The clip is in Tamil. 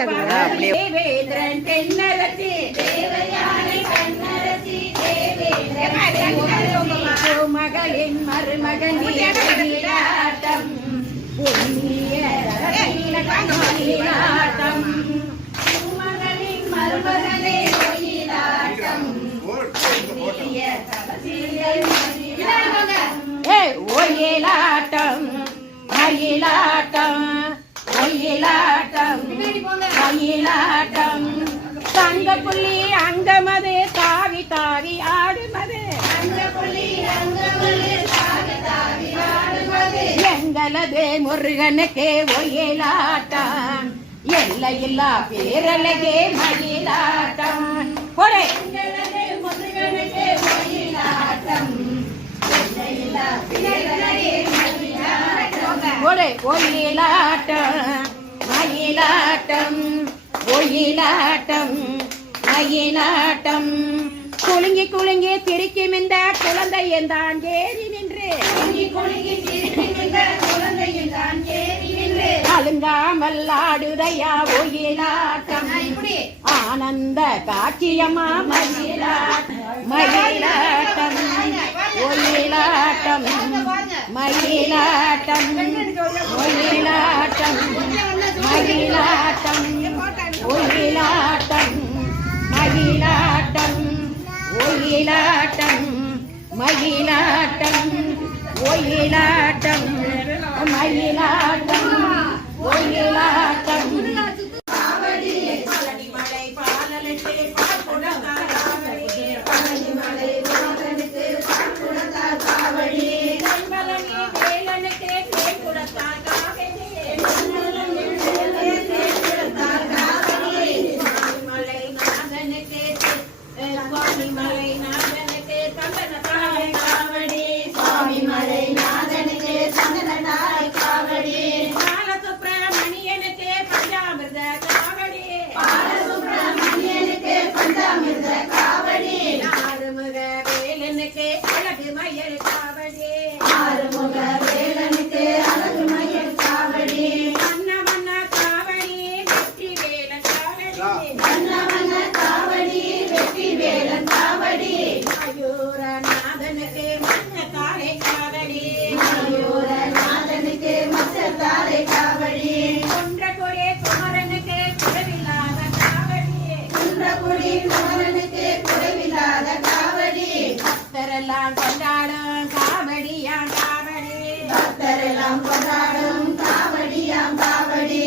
தேவேந்திரன் தென்னரசி மகளின் மருமகன் மகளின் மருமகனே ஒயிலாட்டம் மயிலாட்டம் ஒயிலாட்டம் மயிலாட்டம் தங்க புள்ளி அங்கமது தாவி தாவி ஆடுமது எங்களது முருகனுக்கு ஒயிலாட்டம் எல்லையில்லா பேரழகே மயிலாட்டம் முருகனுக்கு ஒயிலாட்டம் ஒயிலாட்டம் மயிலாட்டம் ஒயிலாட்டம் மயிலாட்டம் குலுங்கி குலுங்கி திரிக்கும் இந்த குழந்தை என்றான் ஏறி நின்று அழுங்காமல் ஆடுதையா ஒயிலாட்டம் ஆனந்த காட்சியம்மா மயிலாட்டம் மயிலாட்டம் ஒயிலாட்டம் மயிலாட்டம் ஒயிலாட்டம் மயிலாட்டம் ஒயிலாட்டம் மயிலாட்டம் ஒயிலாட்டம் மயிலாட்டம் ஒயிலாட்டம் மயிலாட்டம் ஒயிலாட்டம் பக்தரெல்லாம் கொண்டாடும் காவடியாம் காவடி பக்தரெல்லாம் கொண்டாடும் காவடியாம் காவடி